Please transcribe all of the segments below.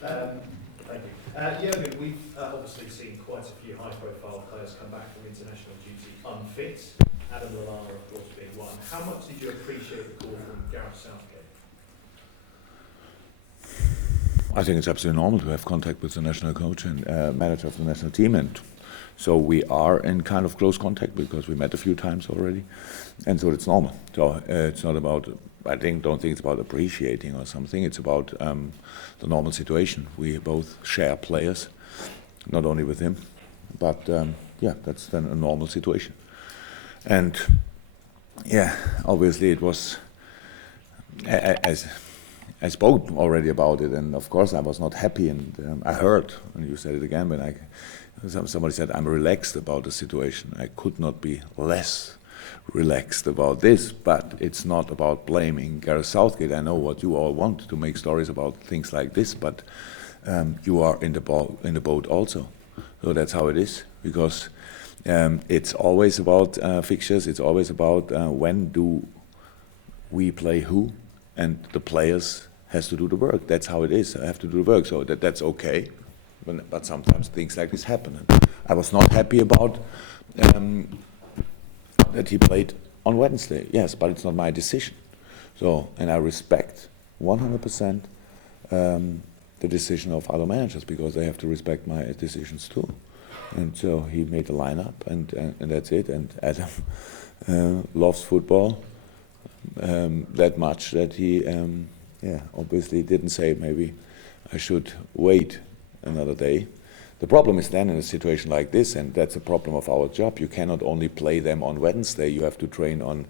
Thank you. Jurgen, we've obviously seen quite a few high-profile players come back from international duty unfit. Adam Lallana, of course, being one. How much did you appreciate the call from Gareth Southgate? I think it's absolutely normal to have contact with the national coach and manager of the national team, and so we are in kind of close contact because we met a few times already, and so it's normal. So it's not about, don't think it's about appreciating or something. It's about the normal situation. We both share players, not only with him, but that's then a normal situation. And obviously it was, I spoke already about it, and of course I was not happy, and I heard, and you said it again, when somebody said I'm relaxed about the situation. I could not be less relaxed about this, but it's not about blaming Gareth Southgate. I know what you all want, to make stories about things like this, but you are in the boat also. So that's how it is, because it's always about fixtures. It's always about when do we play who, and the players has to do the work. That's how it is. I have to do the work, so that's okay. But sometimes things like this happen. And I was not happy about that he played on Wednesday. Yes, but it's not my decision. So, and I respect 100% the decision of other managers, because they have to respect my decisions too. And so he made a lineup, and that's it. And Adam loves football that much that he obviously didn't say maybe I should wait another day. The problem is then in a situation like this, and that's a problem of our job, you cannot only play them on Wednesday, you have to train on.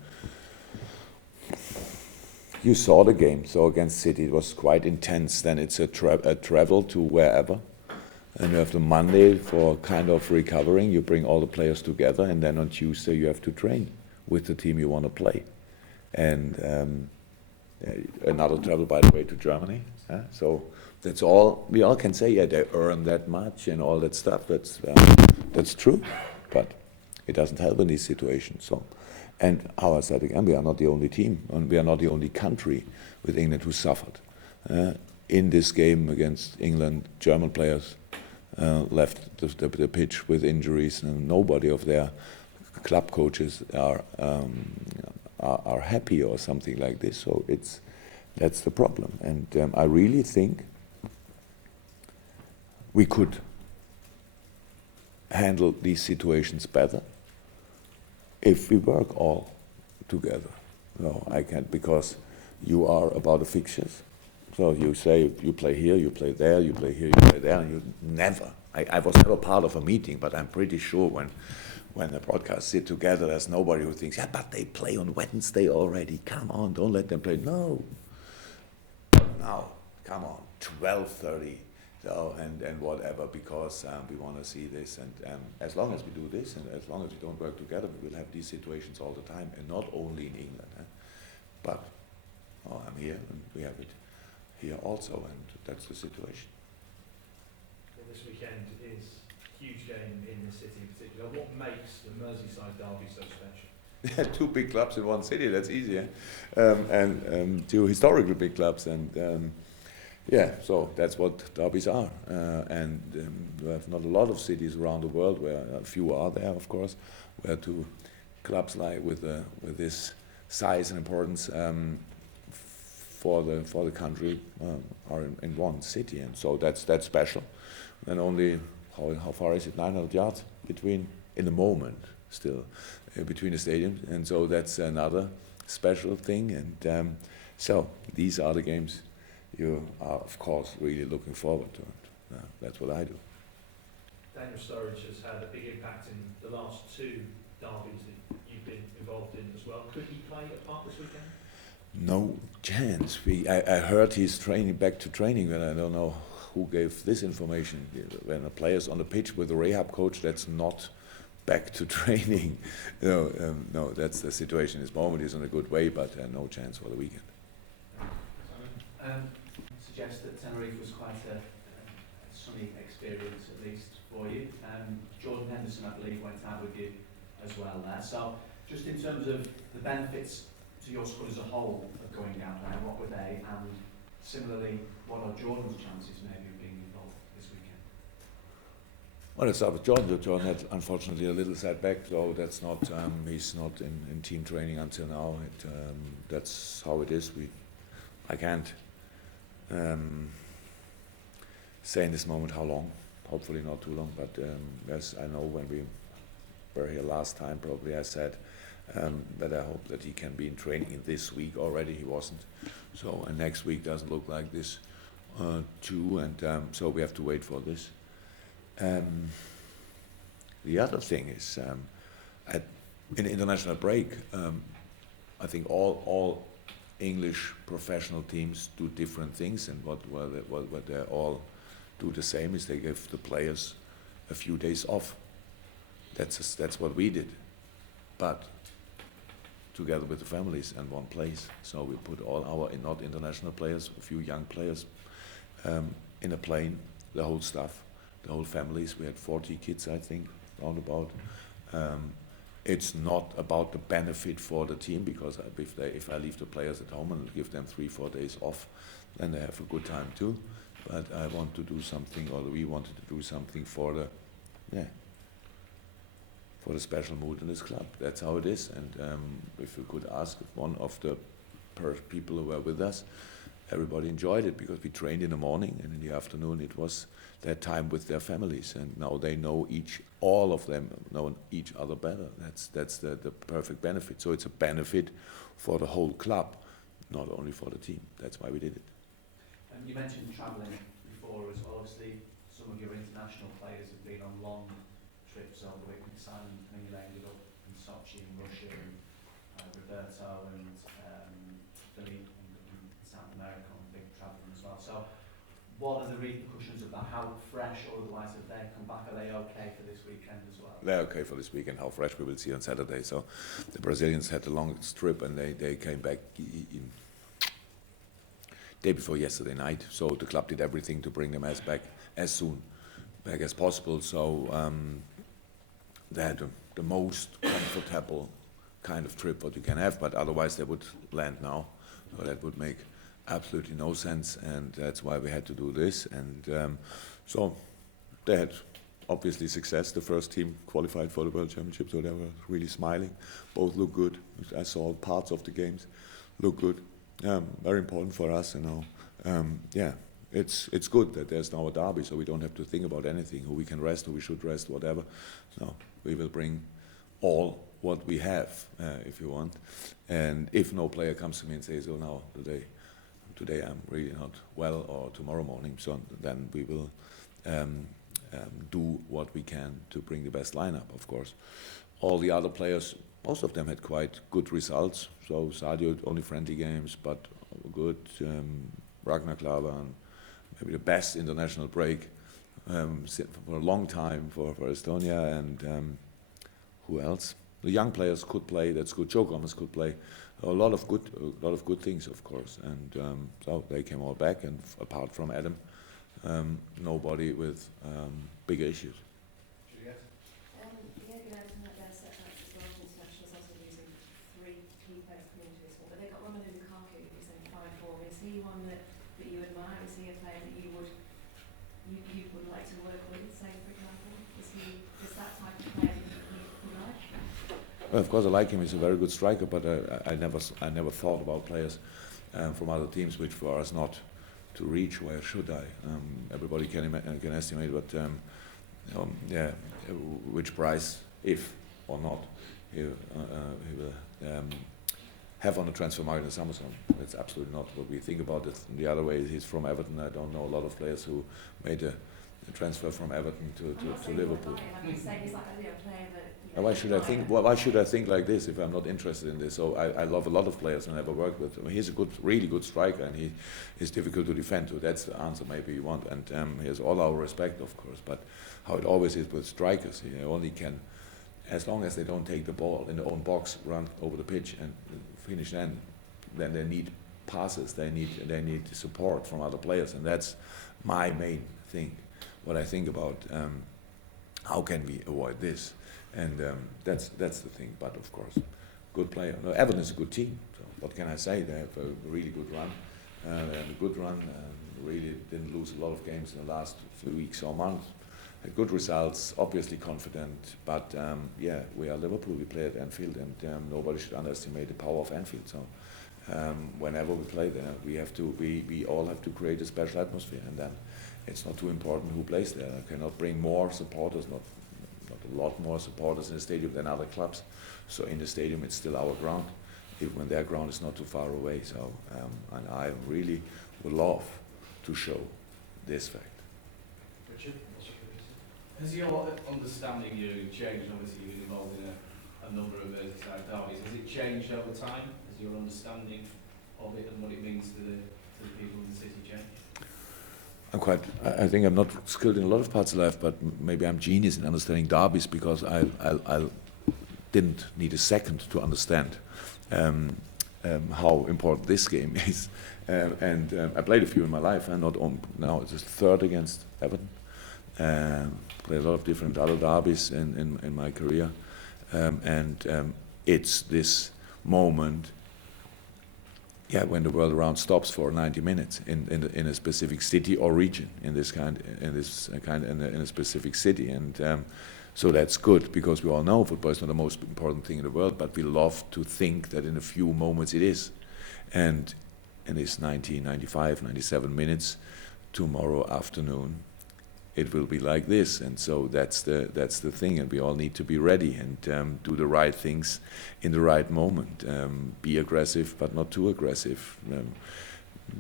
You saw the game, so against City it was quite intense. Then it's a travel to wherever, and you have the Monday for kind of recovering. You bring all the players together, and then on Tuesday you have to train with the team you want to play. And another travel, by the way, to Germany. So that's all we all can say. Yeah, they earn that much and all that stuff. That's true, but it doesn't help in these situations. So, and how I said again, we are not the only team, and we are not the only country with England who suffered in this game against England. German players left the pitch with injuries, and nobody of their club coaches are happy or something like this. So that's the problem, and I really think we could handle these situations better if we work all together. No, I can't, because you are about the fixtures. So you say you play here, you play there, you play here, you play there, and you never. I was never part of a meeting, but I'm pretty sure when the broadcasts sit together, there's nobody who thinks, yeah, but they play on Wednesday already. Come on, don't let them play. No. Now, come on, 12:30, so and whatever, because we want to see this. And as long as we do this, and as long as we don't work together, we will have these situations all the time, and not only in England. But I'm here, and we have it here also, and that's the situation. Well, this weekend is a huge game in the city in particular. What makes the Merseyside derby so special? Two big clubs in one city, that's easy, and two historical big clubs, and so that's what derbies are. And we have not a lot of cities around the world, where a few are there, of course, where two clubs like with this size and importance for the country are in one city, and so that's special. And only how far is it? 900 yards between, in the moment still, between the stadiums, and so that's another special thing. And so these are the games you are, of course, really looking forward to. And that's what I do. Daniel Sturridge has had a big impact in the last two derbies that you've been involved in as well. Could he play a part this weekend? No chance. I heard he's back to training, and I don't know who gave this information. When a player's on the pitch with a rehab coach, that's not back to training. No, that's the situation. This moment is in a good way, but no chance for the weekend. Suggest that Tenerife was quite a sunny experience, at least for you. Jordan Henderson, I believe, went out with you as well there. So, just in terms of the benefits to your squad as a whole of going out there, what were they? And Similarly, what are Jordan's chances maybe of being involved this weekend? Well, let's start with Jordan. Jordan had unfortunately a little setback, so that's not. He's not in team training until now. That's how it is. I can't say in this moment how long. Hopefully not too long. But as I know, when we were here last time, probably I said that I hope that he can be in training in this week already. He wasn't. So and next week doesn't look like this too. And so we have to wait for this. The other thing is, in the international break, I think all English professional teams do different things, and what they all do the same is they give the players a few days off. That's what we did, but together with the families in one place. So we put all our not international players, a few young players, in a plane, the whole staff. The whole families. We had 40 kids, I think, roundabout. It's not about the benefit for the team, because if I leave the players at home and give them 3-4 days off, then they have a good time too. But I want to do something, or we wanted to do something for the special mood in this club. That's how it is. And if we could ask one of the people who were with us, everybody enjoyed it, because we trained in the morning, and in the afternoon it was their time with their families, and now they know all of them know each other better. That's the perfect benefit. So it's a benefit for the whole club, not only for the team. That's why we did it. You mentioned travelling before as well. Obviously, some of your international players have been on long trips over the week. Simon Mignolet ended up in Sochi in Russia, and Roberto and Philippe in South America on big travelling as well. So what are the repercussions of that? How fresh or otherwise have they come back? Are they okay for this weekend as well? They're okay for this weekend. How fresh we will see on Saturday. So the Brazilians had the longest trip, and they came back in day before yesterday night. So the club did everything to bring them back as soon as possible. So they had the most comfortable kind of trip what you can have, but otherwise they would land now. So that would make absolutely no sense, and that's why we had to do this. And so they had obviously success. The first team qualified for the World Championship, so they were really smiling. Both look good. I saw parts of the games look good. Very important for us, you know. It's good that there's now a derby, so we don't have to think about anything, who we can rest, who we should rest, whatever. No, we will bring all what we have, if you want. And if no player comes to me and says, "Oh, now today I'm really not well," or tomorrow morning, so then we will do what we can to bring the best lineup, of course. All the other players, most of them had quite good results. So Sadio, only friendly games, but good. Ragnar Klavan, maybe the best international break for a long time for Estonia. And who else? The young players could play. That's good. Joe Gomez could play. A lot of good things, of course. And so they came all back. And apart from Adam, nobody with bigger issues. Juliet? Jurgen Klopp had their setbacks as well. Internationals also losing 3 key players coming into this one, but they got Romelu Lukaku, who's in fine form. Is he one that you admire? Is he a player that you would like to work with, say, for example? Is that type of player that you like? Well, of course, I like him. He's a very good striker, but I never thought about players from other teams which for us not to reach. Where should I? Everybody can estimate, but which price, if or not, he will have on the transfer market in the summer. So that's absolutely not what we think about it. The other way, he's from Everton. I don't know a lot of players who made a transfer from Everton to Liverpool. Why should I think like this if I'm not interested in this? So I love a lot of players and I never worked with. I mean, he's a really good striker, and he is difficult to defend. So that's the answer maybe you want. And he has all our respect, of course. But how it always is with strikers, he only can, as long as they don't take the ball in their own box, run over the pitch and finish. Then they need passes. They need support from other players, and that's my main thing. What I think about how can we avoid this. And that's the thing. But of course, good player. No, Everton is a good team. So what can I say? They have a really good run. They had a good run. Really didn't lose a lot of games in the last few weeks or months. Had good results, obviously confident, but yeah, we are Liverpool. We play at Anfield, and nobody should underestimate the power of Anfield. So whenever we play there, we all have to create a special atmosphere, and then it's not too important who plays there. I cannot bring more supporters, not a lot more supporters in the stadium than other clubs. So in the stadium, it's still our ground, even when their ground is not too far away. So and I really would love to show this fact. Richard, what's your opinion? Has your understanding you changed? Obviously, you're involved in a number of Merseyside derbies. Has it changed over time? Has your understanding of it and what it means to the people in the city changed? I think I'm not skilled in a lot of parts of life, but maybe I'm genius in understanding derbies because I didn't need a second to understand how important this game is. I played a few in my life, and not on now. It's the third against Everton. Played a lot of different other derbies in my career, it's this moment. Yeah, when the world around stops for 90 minutes in a specific city or region in a specific city, and so that's good because we all know football is not the most important thing in the world, but we love to think that in a few moments it is, and in this 90, 95, 97 minutes tomorrow afternoon, it will be like this, and so that's the thing, and we all need to be ready and do the right things in the right moment. Be aggressive, but not too aggressive.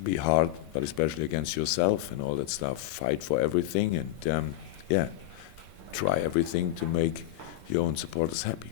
Be hard, but especially against yourself and all that stuff. Fight for everything, and yeah, try everything to make your own supporters happy.